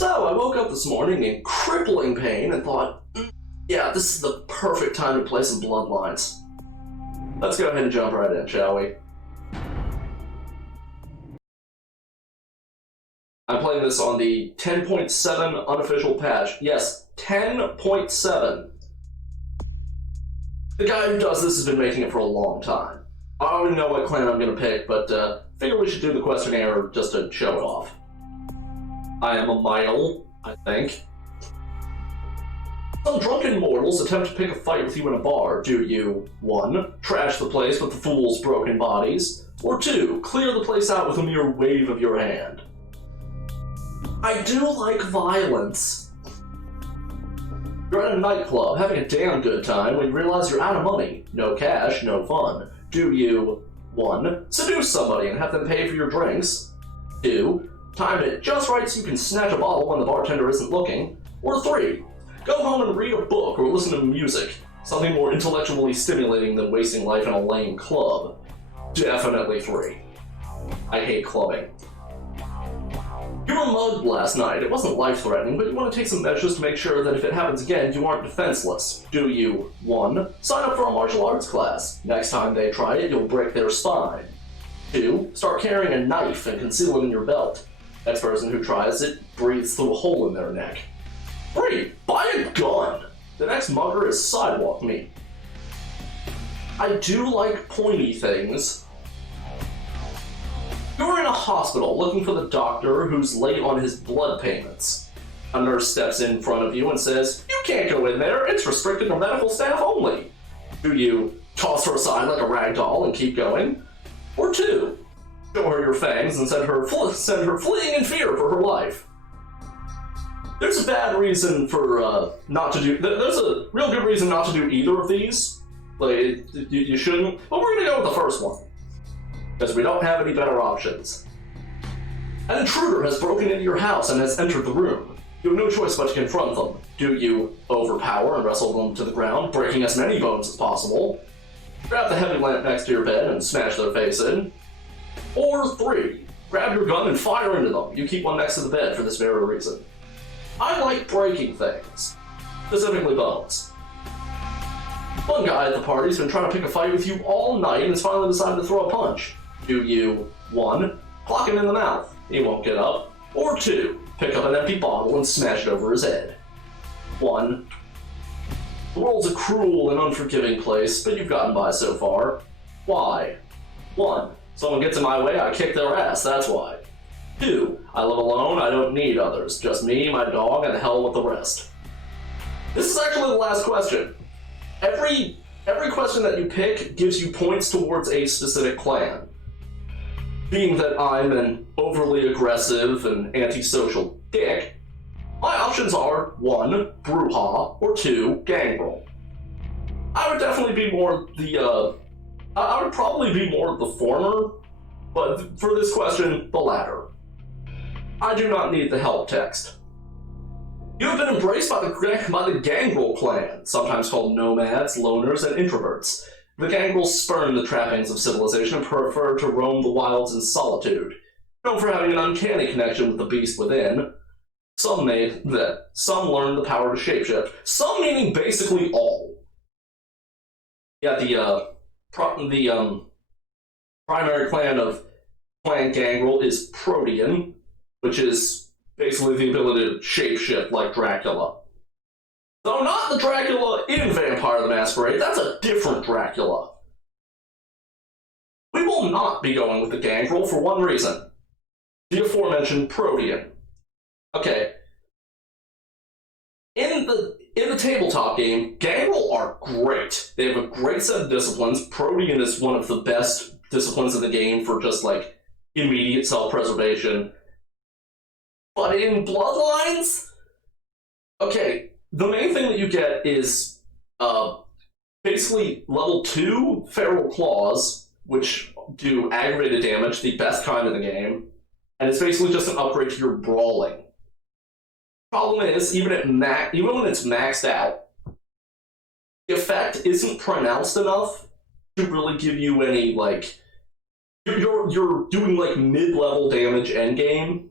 So, I woke up this morning in crippling pain and thought, yeah, this is the perfect time to play some Bloodlines. Let's go ahead and jump right in, shall we? I'm playing this on the 10.7 unofficial patch. Yes, 10.7. The guy who does this has been making it for a long time. I already know what clan I'm going to pick, but figure we should do the questionnaire just to show it off. I am a male, I think. Some drunken mortals attempt to pick a fight with you in a bar. Do you, 1. Trash the place with the fool's broken bodies, or 2. Clear the place out with a mere wave of your hand? I do like violence. You're at a nightclub, having a damn good time, when you realize you're out of money. No cash, no fun. Do you, 1. Seduce somebody and have them pay for your drinks? 2. Time it just right so you can snatch a bottle when the bartender isn't looking? Or 3. Go home and read a book or listen to music. Something more intellectually stimulating than wasting life in a lame club. Definitely 3. I hate clubbing. You were mugged last night. It wasn't life-threatening, but you want to take some measures to make sure that if it happens again, you aren't defenseless. Do you, 1. Sign up for a martial arts class. Next time they try it, you'll break their spine. 2. Start carrying a knife and conceal it in your belt. Next person who tries it breathes through a hole in their neck. 3. Buy a gun! The next mugger is sidewalk meat. I do like pointy things. You're in a hospital looking for the doctor who's late on his blood payments. A nurse steps in front of you and says, "You can't go in there, it's restricted to medical staff only." Do you toss her aside like a rag doll and keep going? Or 2. Show her your fangs and send her fleeing in fear for her life. There's a bad reason for not to do. There's a real good reason not to do either of these. Like you shouldn't. But we're gonna go with the first one because we don't have any better options. An intruder has broken into your house and has entered the room. You have no choice but to confront them. Do you overpower and wrestle them to the ground, breaking as many bones as possible? Grab the heavy lamp next to your bed and smash their face in. Or 3. Grab your gun and fire into them. You keep one next to the bed for this very reason. I like breaking things. Specifically bones. One guy at the party's been trying to pick a fight with you all night and has finally decided to throw a punch. Do you, 1. Clock him in the mouth. He won't get up. Or 2. Pick up an empty bottle and smash it over his head. 1. The world's a cruel and unforgiving place, but you've gotten by so far. Why? 1. Someone gets in my way, I kick their ass, that's why. 2. I live alone, I don't need others. Just me, my dog, and the hell with the rest. This is actually the last question. Every question that you pick gives you points towards a specific clan. Being that I'm an overly aggressive and antisocial dick, my options are 1. Bruja, or 2. Gangrel. I would definitely be more the, I would probably be more of the former, but for this question, the latter. I do not need the help text. You have been embraced by the Gangrel clan, sometimes called nomads, loners, and introverts. The Gangrels spurn the trappings of civilization and prefer to roam the wilds in solitude. Known for having an uncanny connection with the beast within, some learn the power to shapeshift, some meaning basically all. Yeah, the primary clan of Clan Gangrel is Protean, which is basically the ability to shapeshift like Dracula. Though not the Dracula in Vampire the Masquerade, that's a different Dracula. We will not be going with the Gangrel for one reason. The aforementioned Protean. Okay. In the tabletop game, Gangrel are great. They have a great set of disciplines. Protean is one of the best disciplines in the game for just, like, immediate self-preservation. But in Bloodlines, okay, the main thing that you get is basically level 2 Feral Claws, which do aggravated damage, the best kind of the game, and it's basically just an upgrade to your brawling. Problem is, even when it's maxed out, the effect isn't pronounced enough to really give you any, like, you're doing like mid-level damage endgame,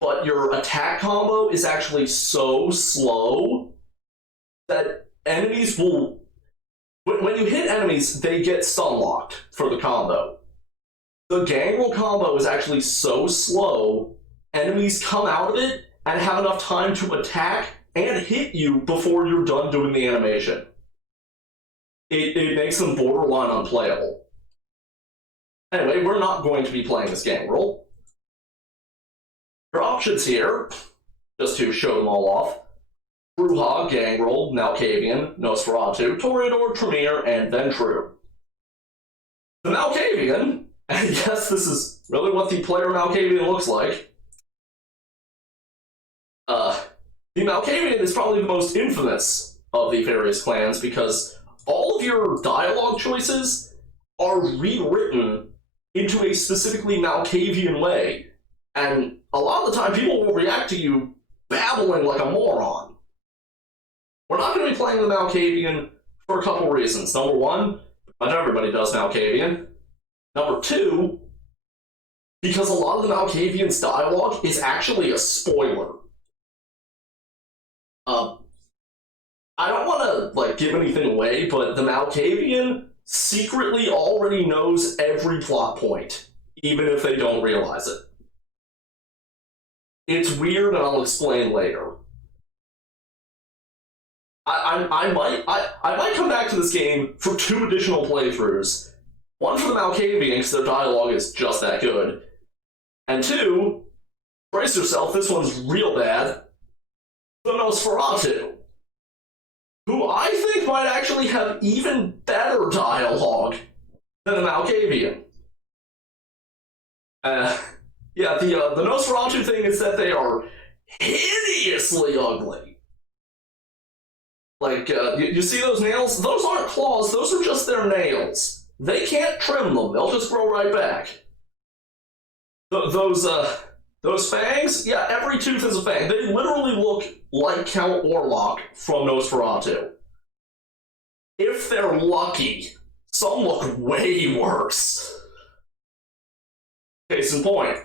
but your attack combo is actually so slow that enemies will... When you hit enemies, they get stun-locked for the combo. The gangrel combo is actually so slow, enemies come out of it and have enough time to attack and hit you before you're done doing the animation. It makes them borderline unplayable. Anyway, we're not going to be playing this gangrel. Your options here, just to show them all off: Brujah, Gangrel, Malkavian, Nosferatu, Toreador, Tremere, and Ventru. The Malkavian, and yes, this is really what the player Malkavian looks like. The Malkavian is probably the most infamous of the various clans because all of your dialogue choices are rewritten into a specifically Malkavian way, and a lot of the time people will react to you babbling like a moron. We're not going to be playing the Malkavian for a couple reasons. Number one, not everybody does Malkavian. Number two, because a lot of the Malkavian's dialogue is actually a spoiler. I don't want to give anything away, but the Malkavian secretly already knows every plot point, even if they don't realize it. It's weird, and I'll explain later. I might come back to this game for 2 additional playthroughs. One for the Malkavian, because their dialogue is just that good. And 2, brace yourself, this one's real bad, the Nosferatu, who I think might actually have even better dialogue than the Malkavian. Yeah, the Nosferatu thing is that they are hideously ugly. You see those nails? Those aren't claws, those are just their nails. They can't trim them, they'll just grow right back. Those fangs? Yeah, every tooth is a fang. They literally look like Count Orlok from Nosferatu. If they're lucky. Some look way worse. Case in point.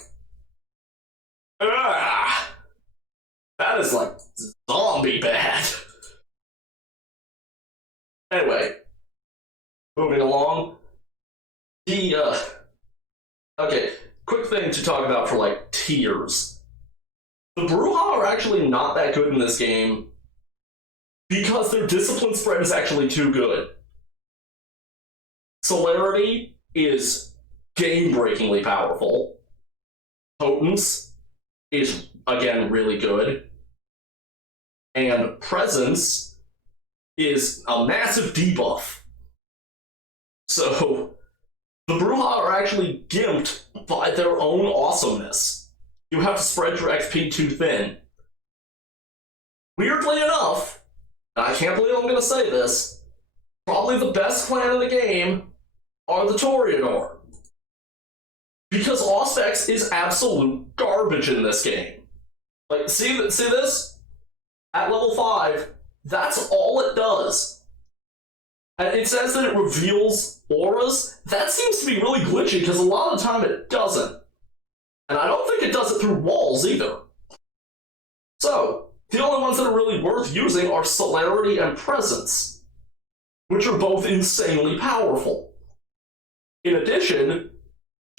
That is zombie bad. Anyway, moving along. Okay, quick thing to talk about for tiers. The Brujah are actually not that good in this game because their discipline spread is actually too good. Celerity is game-breakingly powerful. Potence is, again, really good. And Presence is a massive debuff. So, the Brujah are actually gimped by their own awesomeness. You have to spread your XP too thin. Weirdly enough, and I can't believe I'm going to say this, probably the best clan in the game are the Toreador. Because Auspex is absolute garbage in this game. See this? At level 5, that's all it does. And it says that it reveals auras. That seems to be really glitchy because a lot of the time it doesn't. And I don't think it does it through walls either. So, the only ones that are really worth using are Celerity and Presence, which are both insanely powerful. In addition,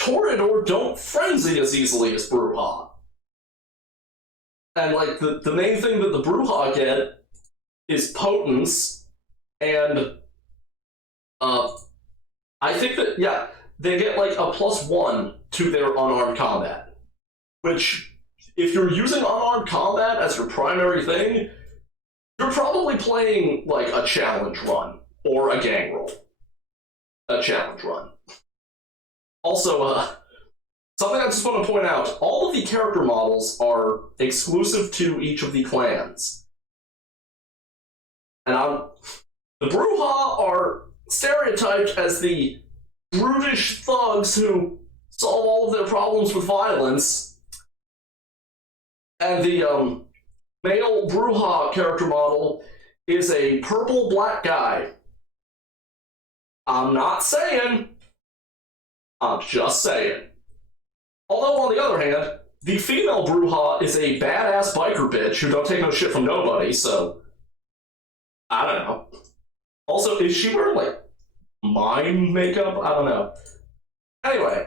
Toreador don't frenzy as easily as Brujah. And the main thing that the Brujah get is Potence, and I think that, yeah, they get a +1 to their unarmed combat. Which, if you're using unarmed combat as your primary thing, you're probably playing a challenge run or a gangrel. A challenge run. Also, something I just want to point out, all of the character models are exclusive to each of the clans. And the Brujah are stereotyped as the brutish thugs who solve all of their problems with violence. And the male Brujah character model is a purple black guy. I'm not saying, I'm just saying. Although, on the other hand, the female Bruja is a badass biker bitch who don't take no shit from nobody, so I don't know. Also, is she wearing, like, mime makeup? I don't know. Anyway,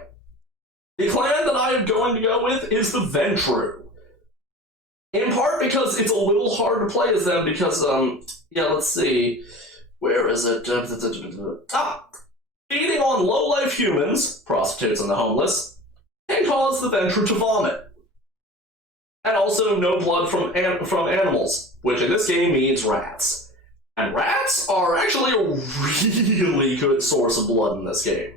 the clan that I am going to go with is the Ventru. In part because it's a little hard to play as them because, yeah, let's see. Where is it? Feeding on low-life humans, prostitutes and the homeless, can cause the Ventru to vomit. And also no blood from animals, which in this game means rats. And rats are actually a really good source of blood in this game.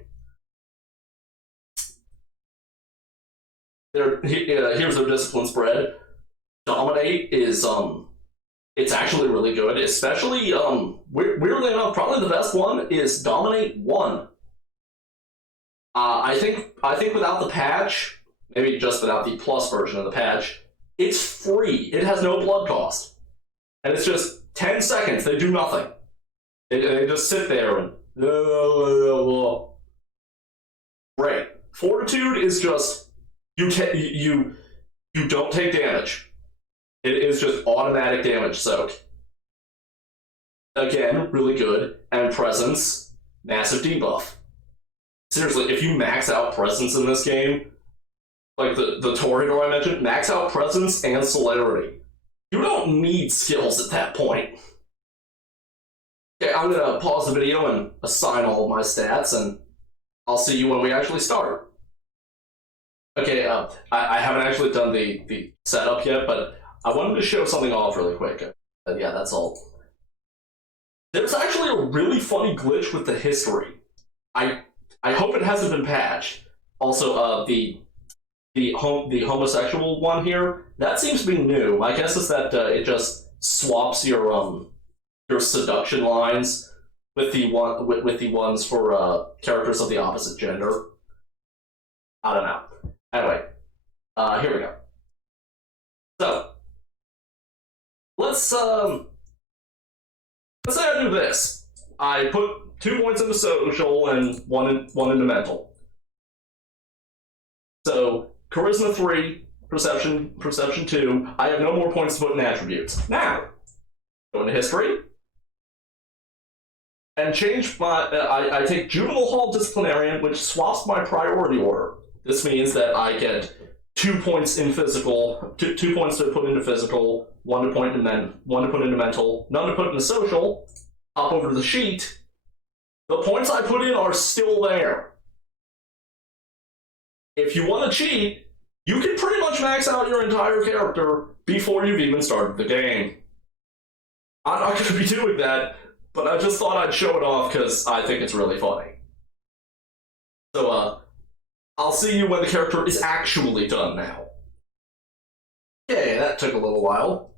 Here's their discipline spread. Dominate is, it's actually really good, especially, weirdly enough, probably the best one is Dominate 1. I think without the patch, maybe just without the plus version of the patch, it's free. It has no blood cost. And it's just 10 seconds, they do nothing. They just sit there and... Great. Fortitude is just... You don't take damage. It is just automatic damage soak. Again, really good. And Presence, massive debuff. Seriously, if you max out Presence in this game, like the Toreador I mentioned, max out Presence and Celerity. You don't need skills at that point. Okay, I'm gonna pause the video and assign all of my stats, and I'll see you when we actually start. Okay, I haven't actually done the setup yet, but I wanted to show something off really quick. Yeah, that's all. There's actually a really funny glitch with the history. I hope it hasn't been patched. Also, the homosexual one here, that seems to be new. My guess is that it just swaps your seduction lines with the ones for characters of the opposite gender. I don't know. Anyway, here we go. So let's say I do this. I put 2 points into social and one into mental. So Charisma 3, Perception 2. I have no more points to put in attributes. Now, go into history and change my. I take Juvenile Hall Disciplinarian, which swaps my priority order. This means that I get 2 points in physical, 2 points to put into physical, 1 to put into mental, none to put into social. Hop over to the sheet. The points I put in are still there. If you want to cheat, you can pretty much max out your entire character before you've even started the game. I'm not going to be doing that, but I just thought I'd show it off because I think it's really funny. So, I'll see you when the character is actually done now. Okay, that took a little while.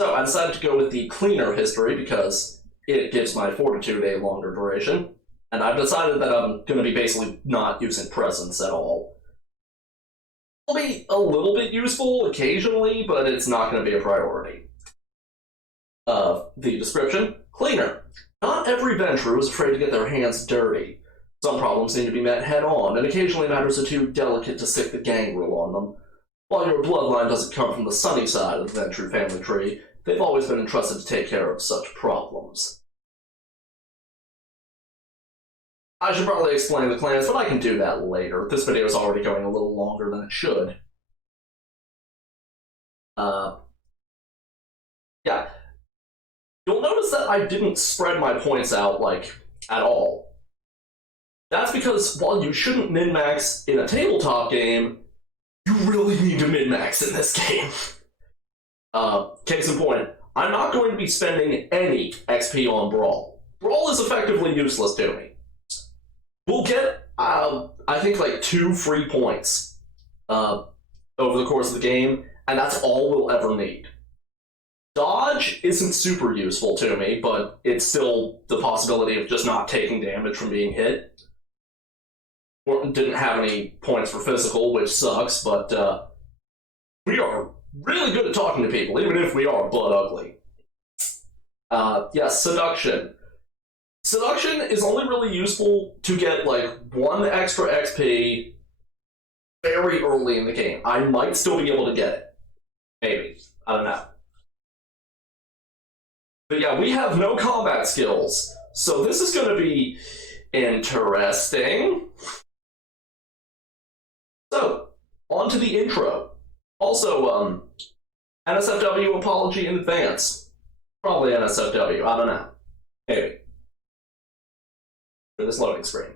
So, I decided to go with the cleaner history because it gives my Fortitude a longer duration. And I've decided that I'm going to be basically not using Presence at all. It'll be a little bit useful occasionally, but it's not going to be a priority. The description: cleaner. Not every Ventru is afraid to get their hands dirty. Some problems need to be met head-on, and occasionally matters are too delicate to stick the gang rule on them. While your bloodline doesn't come from the sunny side of the Ventru family tree, they've always been entrusted to take care of such problems. I should probably explain the clans, but I can do that later. This video is already going a little longer than it should. Yeah. You'll notice that I didn't spread my points out, like, at all. That's because while you shouldn't min-max in a tabletop game, you really need to min-max in this game. Case in point, I'm not going to be spending any XP on Brawl. Brawl is effectively useless to me. We'll get, I think, like 2 free points over the course of the game, and that's all we'll ever need. Dodge isn't super useful to me, but it's still the possibility of just not taking damage from being hit. Didn't have any points for physical, which sucks, but we are really good at talking to people, even if we are butt ugly. Yeah, Seduction. Seduction is only really useful to get, like, 1 extra XP, very early in the game. I might still be able to get it. Maybe. I don't know. But yeah, we have no combat skills, so this is going to be interesting. So, on to the intro. Also, NSFW apology in advance. Probably NSFW, I don't know. Maybe. For this loading screen.